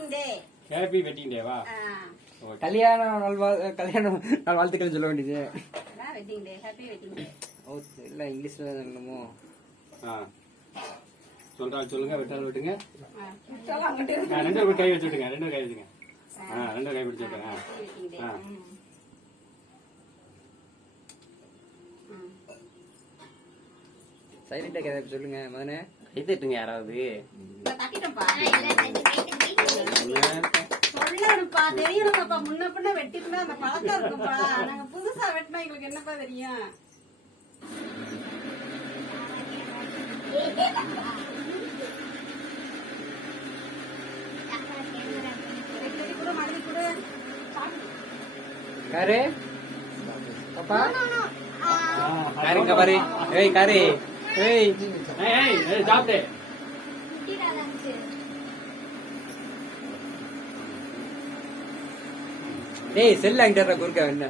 Wedding day happy wedding டேவா okay. கல்யாண நல்வா கல்யாணம் நாள் வாழ்த்துக்கள் சொல்ல வேண்டியது. Wedding day happy wedding day ஓ இல்லை இங்கிலீஷ்ல என்னமோ. ஆ. சொல்றாள் சொல்லுங்க வெட்டால் விட்டுங்க. ரெண்டு பேரும் கை வச்சு விட்டுங்க ரெண்டு கை வச்சுங்க. ஆ. ரெண்டு கை பிடிச்சு விட்டுங்க ஆ. வெட்டிங் டே ஆ. சைலண்டா கதை சொல்லுங்க மதனே? கை தட்டுங்க யாராவது தெரியணுமாப்பா முன்ன பின்ன வெட்டிட்டுனா அந்த பழக்கம் இருக்கும்ப்பா நாங்க புதுசா வெட்டினா எங்களுக்கு என்னப்பா தெரியும். காரு? பாப்பா காருங்க பாரு. ஏய் காரு. ஏய். சாப்பிட்டு டேய் செல்ல அங்கிட்ட குறுக்க என்ன